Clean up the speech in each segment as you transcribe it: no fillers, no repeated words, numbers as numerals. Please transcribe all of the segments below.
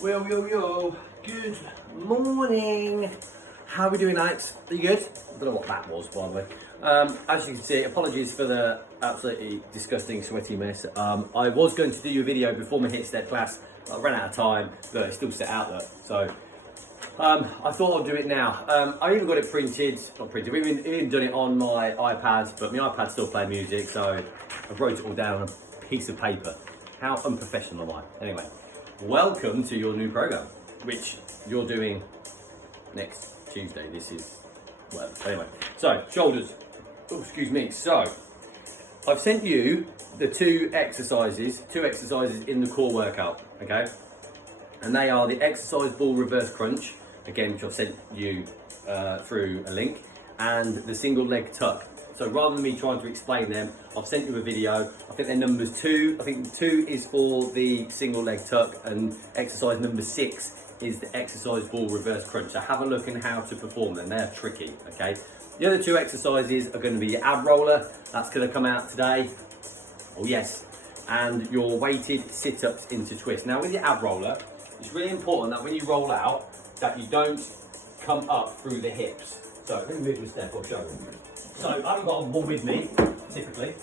Yo, good morning. How are we doing, Alex? Are you good? I don't know what that was, by the way. As you can see, apologies for the absolutely disgusting sweaty mess. I was going to do a video before my hit step class, but I ran out of time. Look, it's still set out there, so I thought I'd do it now. I even got it printed, not printed, we've even done it on my iPad, but my iPad still played music, so I wrote it all down on a piece of paper. How unprofessional am I? Anyway. Welcome to your new program, which you're doing next Tuesday. This is, well, anyway. So, shoulders. Oh, excuse me. So, I've sent you the two exercises in the core workout, okay? And they are the exercise ball reverse crunch, again, which I've sent you through a link, and the single leg tuck. So rather than me trying to explain them, I've sent you a video. I think they're numbers 2. I think 2 is for the single leg tuck, and exercise number 6 is the exercise ball reverse crunch. So have a look at how to perform them. They're tricky, okay? The other 2 exercises are going to be your ab roller. That's going to come out today. Oh yes. And your weighted sit-ups into twist. Now with your ab roller, it's really important that when you roll out, that you don't come up through the hips. So let me move a step, I'll show you. So I haven't got one with me, typically.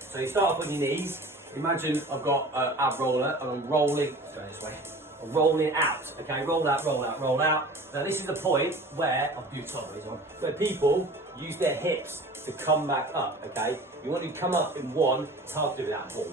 So you start off on your knees. Imagine I've got an ab roller and I'm rolling, let's go this way. I'm rolling out, okay? Roll out, roll out, roll out. Now this is the point where, I'll do sideways on, where people use their hips to come back up, okay? You want to come up in one, it's hard to do without a ball,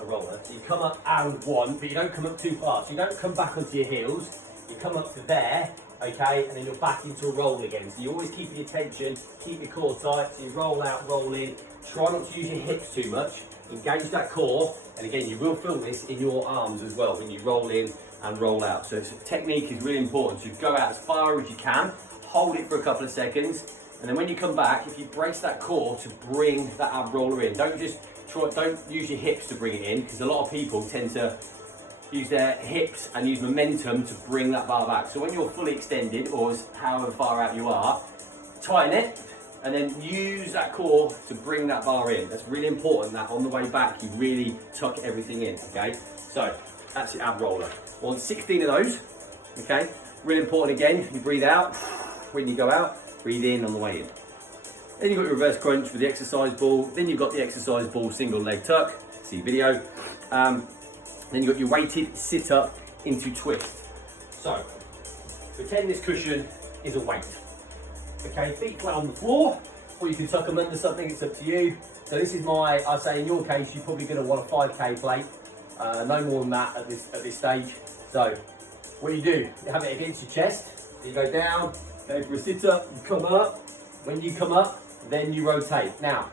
a roller. So you come up and one, but you don't come up too far. So you don't come back onto your heels, you come up to there, okay, and then you're back into a roll again. So you always keep your attention, keep your core tight, so you roll out, roll in. Try not to use your hips too much, engage that core, and again, you will feel this in your arms as well when you roll in and roll out. So technique is really important. So you go out as far as you can, hold it for a couple of seconds, and then when you come back, if you brace that core to bring that ab roller in, don't use your hips to bring it in, because a lot of people tend to use their hips and use momentum to bring that bar back. So when you're fully extended, or however far out you are, tighten it and then use that core to bring that bar in. That's really important that on the way back you really tuck everything in, okay? So that's your ab roller. I want 16 of those, okay? Really important again, you breathe out when you go out, breathe in on the way in. Then you've got your reverse crunch with the exercise ball, then you've got the exercise ball single leg tuck, see video. Then you've got your weighted sit-up into twist. So, pretend this cushion is a weight. Okay, feet flat on the floor, or you can tuck them under something, it's up to you. So this is I'd say in your case, you're probably going to want a 5K plate. No more than that at this stage. So, what you do, you have it against your chest, you go down, go for a sit-up, you come up. When you come up, then you rotate. Now,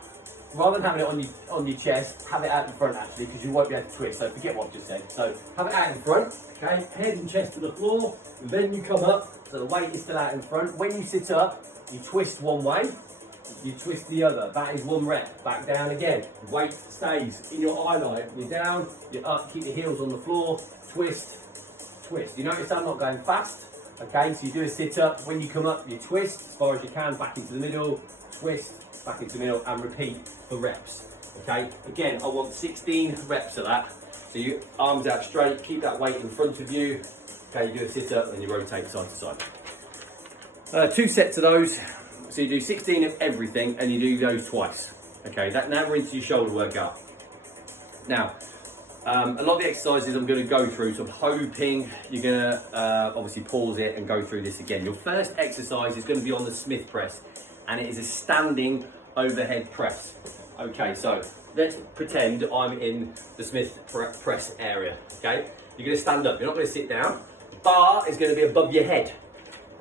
rather than having it on your chest, have it out in front actually, because you won't be able to twist. So forget what I've just said. So have it out in front, okay? Head and chest to the floor, and then you come up, so the weight is still out in front. When you sit up, you twist one way, you twist the other. That is 1 rep. Back down again. Weight stays in your eye line. You're down, you're up, keep your heels on the floor, twist, twist. You notice I'm not going fast, okay? So you do a sit up. When you come up, you twist as far as you can, back into the middle, twist, back into the middle, and repeat for reps, okay? Again, I want 16 reps of that. So your arms out straight, keep that weight in front of you. Okay, you do a sit up and you rotate side to side. 2 sets of those. So you do 16 of everything and you do those twice. Okay, now we're into your shoulder workout. Now, a lot of the exercises I'm going to go through, so I'm hoping you're going to obviously pause it and go through this again. Your first exercise is going to be on the Smith press, and it is a standing overhead press. Okay, so let's pretend I'm in the Smith press area, okay? You're gonna stand up, you're not gonna sit down. The bar is gonna be above your head,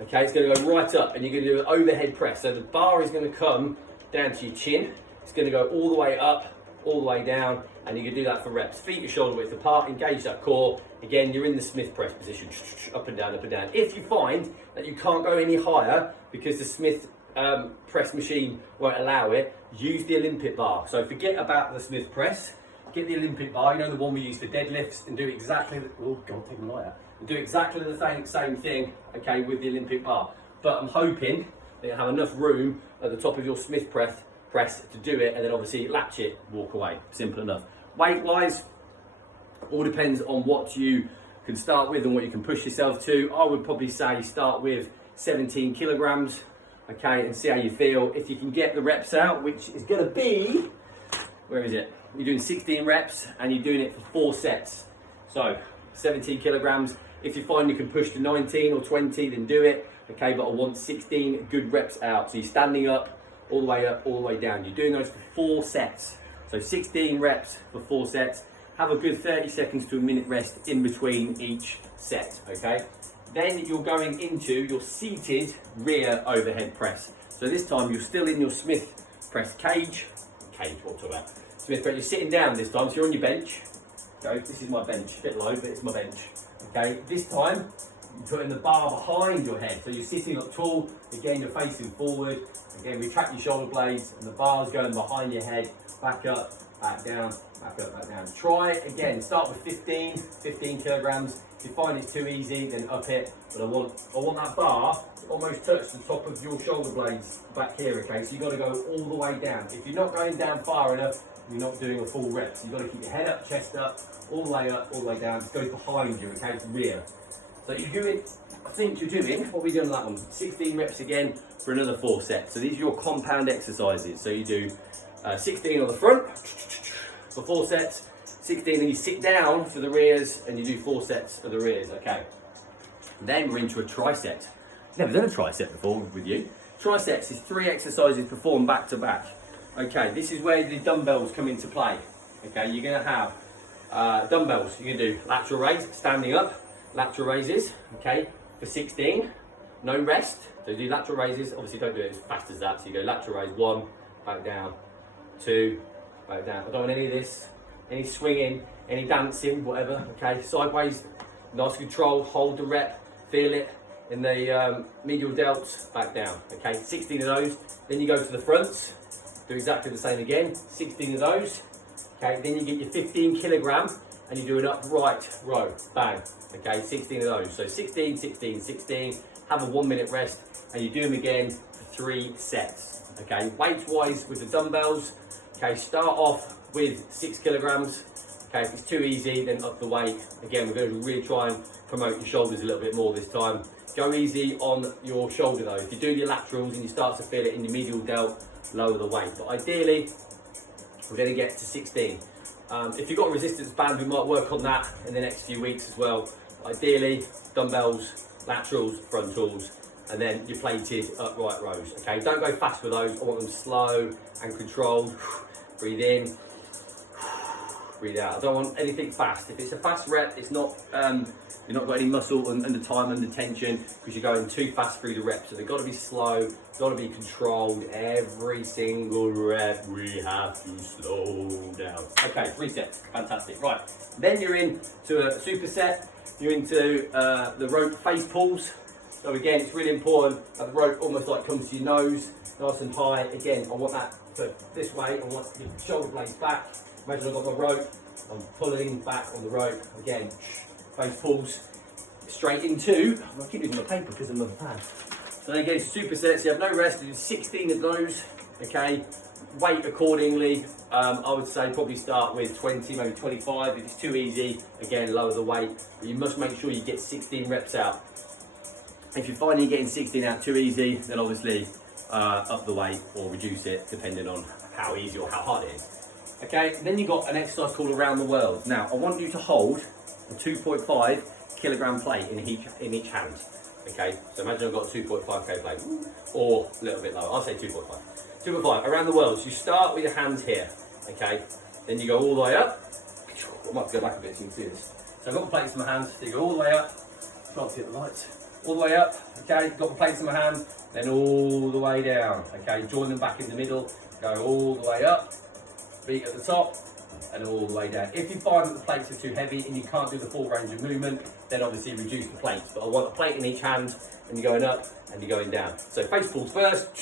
okay? It's gonna go right up, and you're gonna do an overhead press. So the bar is gonna come down to your chin. It's gonna go all the way up, all the way down, and you can do that for reps. Feet are shoulder width apart, engage that core. Again, you're in the Smith press position, up and down, up and down. If you find that you can't go any higher because the Smith press machine won't allow it, use the Olympic bar. So forget about the Smith press, get the Olympic bar, you know, the one we use for deadlifts, and do exactly the same thing, okay, with the Olympic bar. But I'm hoping that you have enough room at the top of your Smith press to do it, and then obviously latch it, walk away. Simple enough. Weight wise, all depends on what you can start with and what you can push yourself to. I would probably say start with 17 kilograms, okay, and see how you feel. If you can get the reps out, which is going to be, where is it? You're doing 16 reps and you're doing it for 4 sets. So 17 kilograms. If you find you can push to 19 or 20, then do it. Okay, but I want 16 good reps out. So you're standing up, all the way up, all the way down. You're doing those for 4 sets. So 16 reps for 4 sets. Have a good 30 seconds to a minute rest in between each set, okay? Then you're going into your seated rear overhead press. So this time you're still in your Smith press cage, what I'm talking about. Smith press, you're sitting down this time, so you're on your bench. Okay, this is my bench, a bit low, but it's my bench. Okay, this time, you're putting the bar behind your head. So you're sitting up tall, again, you're facing forward. Again, retract your shoulder blades, and the bar's going behind your head, back up, back down, back up, back down. Try it again, start with 15 kilograms. If you find it's too easy, then up it. But I want that bar to almost touch the top of your shoulder blades back here, okay? So you've got to go all the way down. If you're not going down far enough, you're not doing a full rep. So you've got to keep your head up, chest up, all the way up, all the way down. It goes behind you, okay? It's rear. So you're doing, I think you're doing, what are we doing on that one? 16 reps again for another 4 sets. So these are your compound exercises. So you do 16 on the front for 4 sets, 16 and you sit down for the rears and you do 4 sets of the rears, okay? Then we're into a tricep. Never done a tricep before with you. Triceps is 3 exercises performed back to back. Okay, this is where the dumbbells come into play. Okay, you're gonna have dumbbells. You're gonna do lateral raise, standing up, lateral raises, okay, for 16, no rest. So you do lateral raises, obviously don't do it as fast as that. So you go lateral raise, 1, back down, 2, back down. I don't want any of this, any swinging, any dancing, whatever, okay. Sideways, nice control, hold the rep, feel it in the medial delts, back down, okay. 16 of those, then you go to the fronts, do exactly the same again, 16 of those, okay. Then you get your 15 kilogram and you do an upright row, bang, okay, 16 of those. So 16, 16, 16, have a 1 minute rest and you do them again for 3 sets, okay. Weight wise with the dumbbells, okay, start off with 6 kilograms, okay, if it's too easy then up the weight. Again, we're going to really try and promote your shoulders a little bit more this time. Go easy on your shoulder though. If you do your laterals and you start to feel it in your medial delt, lower the weight. But ideally, we're going to get to 16. If you've got a resistance band, we might work on that in the next few weeks as well. Ideally, dumbbells, laterals, frontals, and then your plated upright rows. Okay, don't go fast with those. I want them slow and controlled. Breathe in, breathe out. I don't want anything fast. If it's a fast rep, it's not. You're not got any muscle under time, under tension, because you're going too fast through the reps. So they've got to be slow, got to be controlled. Every single rep, we have to slow down. Okay, 3 sets, fantastic. Right, then you're into a superset. You're into the rope face pulls. So again, it's really important that the rope almost like comes to your nose, nice and high. Again, I want that to this way. I want your shoulder blades back. Imagine I've got my rope. I'm pulling back on the rope. Again, face pulls straight into, I keep using my paper because I'm on the pad. So then again, supersets, you have no rest, you do 16 of those, okay? Weight accordingly, I would say probably start with 20, maybe 25. If it's too easy, again, lower the weight. But you must make sure you get 16 reps out. If you find you're getting 16 out too easy, then obviously up the weight or reduce it depending on how easy or how hard it is. Okay, then you've got an exercise called Around the World. Now, I want you to hold a 2.5 kilogram plate in each hand. Okay, so imagine I've got a 2.5k plate, or a little bit lower. I'll say 2.5. 2.5 around the world. So you start with your hands here. Okay, then you go all the way up. I might have to go back a bit so you can see this. So I've got the plates in my hands. So you go all the way up. Try to get the lights. All the way up. Okay, got the plates in my hand. Then all the way down. Okay, join them back in the middle. Go all the way up. Feet at the top. And all the way down. If you find that the plates are too heavy and you can't do the full range of movement, then obviously reduce the plates. But I want a plate in each hand, and you're going up and you're going down. So face pulls first,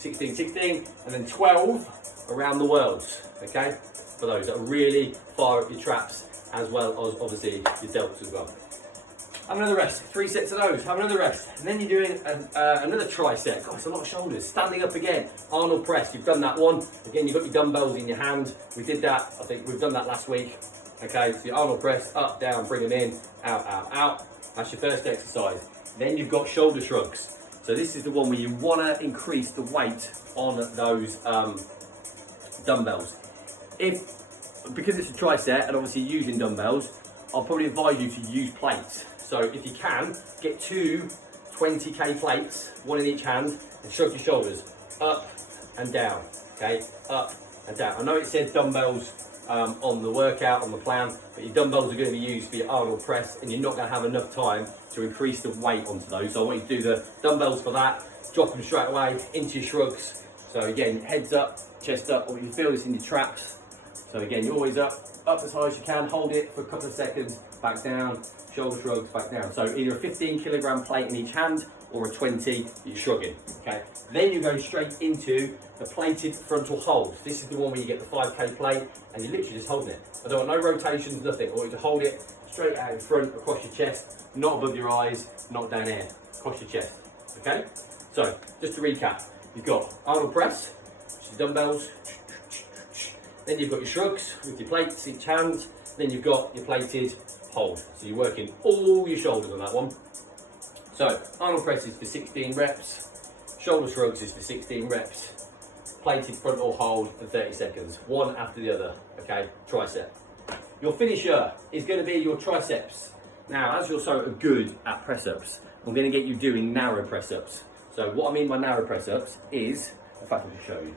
16, 16, and then 12 around the world. Okay, for those that really fire up your traps as well as obviously your delts as well. Have another rest, 3 sets of those, have another rest. And then you're doing another tricep. God, it's a lot of shoulders. Standing up again, Arnold press, you've done that one. Again, you've got your dumbbells in your hand. We did that, I think we've done that last week. Okay, so your Arnold press, up, down, bring them in, out, out, out. That's your first exercise. Then you've got shoulder shrugs. So this is the one where you want to increase the weight on those dumbbells. Because it's a tricep and obviously using dumbbells, I'll probably advise you to use plates. So if you can, get 2 20k plates, one in each hand, and shrug your shoulders up and down. Okay, up and down. I know it said dumbbells on the workout, on the plan, but your dumbbells are going to be used for your Arnold press, and you're not going to have enough time to increase the weight onto those. So I want you to do the dumbbells for that, drop them straight away into your shrugs. So again, heads up, chest up. I want you to feel this in your traps. So again, you're always up as high as you can, hold it for a couple of seconds, back down, shoulder shrugs, back down. So either a 15 kilogram plate in each hand or a 20 that you're shrugging, okay? Then you're going straight into the plated frontal hold. This is the one where you get the 5k plate and you're literally just holding it. I don't want no rotations, nothing. I want you to hold it straight out in front, across your chest, not above your eyes, not down here, across your chest, okay? So, just to recap, you've got Arnold press, which is dumbbells, then you've got your shrugs with your plates each hand, then you've got your plated hold. So you're working all your shoulders on that one. So Arnold press is for 16 reps, shoulder shrugs is for 16 reps, plated frontal hold for 30 seconds, one after the other, okay, tricep. Your finisher is going to be your triceps. Now, as you're so good at press-ups, I'm going to get you doing narrow press-ups. So what I mean by narrow press-ups is, in fact I'll just show you,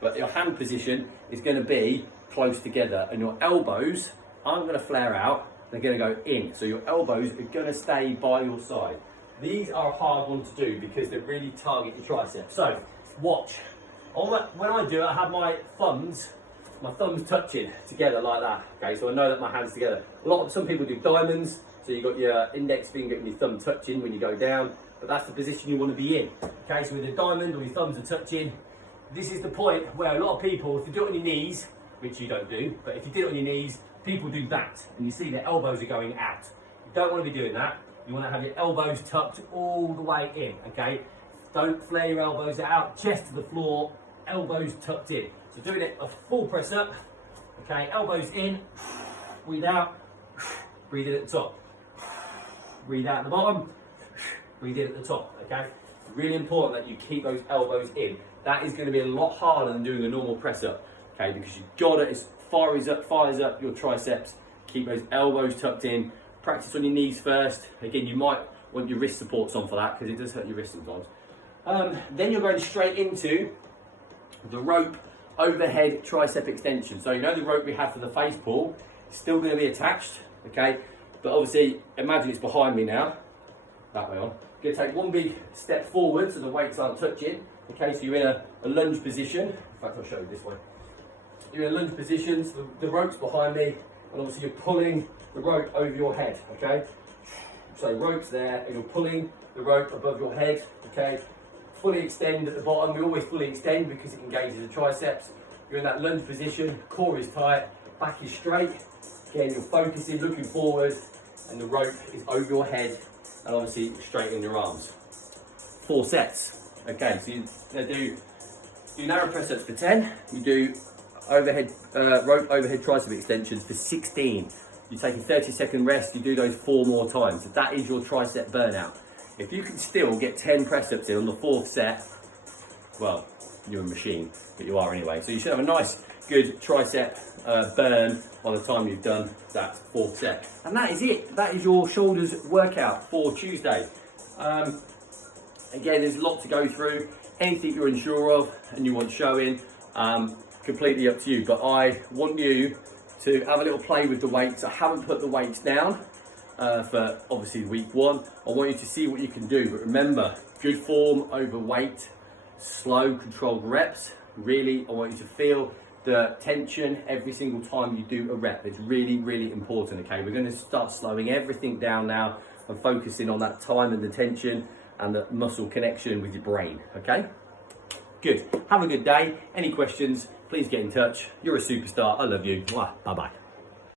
but your hand position is going to be close together and your elbows aren't going to flare out, they're going to go in. So your elbows are going to stay by your side. These are a hard one to do because they really target your triceps. So watch. When I do it, I have my thumbs touching together like that. Okay, so I know that my hands together. Some people do diamonds, so you've got your index finger and your thumb touching when you go down, but that's the position you want to be in. Okay, so with a diamond or your thumbs are touching, this is the point where a lot of people, if you do it on your knees, which you don't do, but if you did it on your knees, people do that, and you see their elbows are going out. You don't want to be doing that. You want to have your elbows tucked all the way in, okay? Don't flare your elbows out, chest to the floor, elbows tucked in. So doing it a full press up, okay? Elbows in, breathe out, breathe in at the top. Breathe out at the bottom, breathe in at the top, okay? Really important that you keep those elbows in. That is going to be a lot harder than doing a normal press up, okay? Because you've got it, fires up your triceps, keep those elbows tucked in. Practice on your knees first. Again, you might want your wrist supports on for that because it does hurt your wrist sometimes. Then you're going straight into the rope overhead tricep extension. So you know the rope we have for the face pull is still going to be attached, okay? But obviously, imagine it's behind me now, that way on. You're going to take one big step forward so the weights aren't touching, okay? So you're in a lunge position. In fact, I'll show you this way. You're in a lunge position, so the rope's behind me, and obviously you're pulling the rope over your head, okay? So rope's there, and you're pulling the rope above your head, okay? Fully extend at the bottom. We always fully extend because it engages the triceps. You're in that lunge position, core is tight, back is straight. Again, you're focusing, looking forward, and the rope is over your head, and obviously straighten your arms. 4 sets, okay? So you do narrow press ups for 10. You do overhead rope overhead tricep extensions for 16. You take a 30-second rest, you do those 4 more times. So that is your tricep burnout. If you can still get 10 press-ups in on the 4th set, well, you're a machine, but you are anyway. So you should have a nice, good tricep burn by the time you've done that 4th set. And that is it. That is your shoulders workout for Tuesday. Again, there's a lot to go through. Anything you're unsure of and you want showing, completely up to you. But I want you to have a little play with the weights. I haven't put the weights down for obviously week 1. I want you to see what you can do. But remember, good form over weight, slow controlled reps. Really, I want you to feel the tension every single time you do a rep. It's really, really important, okay? We're gonna start slowing everything down now and focusing on that time and the tension and the muscle connection with your brain, okay? Good, have a good day. Any questions, please get in touch. You're a superstar, I love you. Bye-bye.